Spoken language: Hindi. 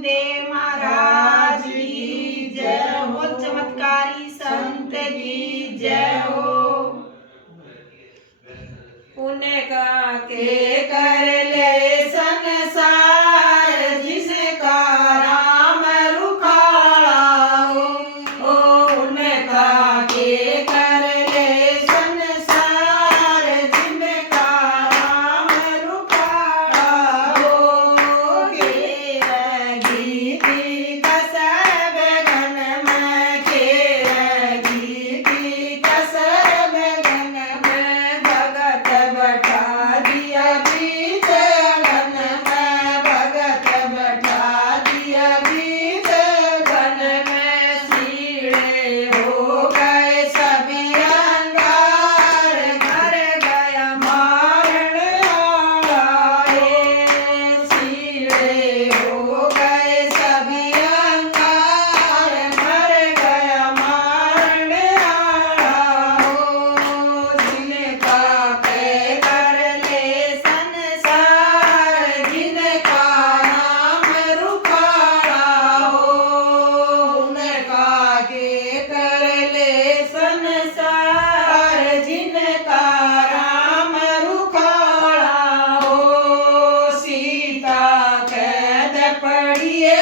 देव महाराज की जय हो। चमत्कारी संत की जय हो। पुण्य का के कर ले संसार जिसका राम रुखाड़ा हो। ओ पुण्य का के कर ले संसार जिनका राम रुखाड़ा हो। गीति कसर गगन में गीति कसर गगन में भगत बैठा दिया बीच गगन में भगत बैठा दिया बीच गगन में सीढ़े हो गए सभी अंगार घर गया मारण आए। सीढ़े हो गए सभी अंगार मर गया मारण आया हो। जिनका के कर ले संसार जिनका नाम रुखाड़ा हो। उनका के कर ले संसार जिनका राम रुखाड़ा हो। सीता कैद पड़िए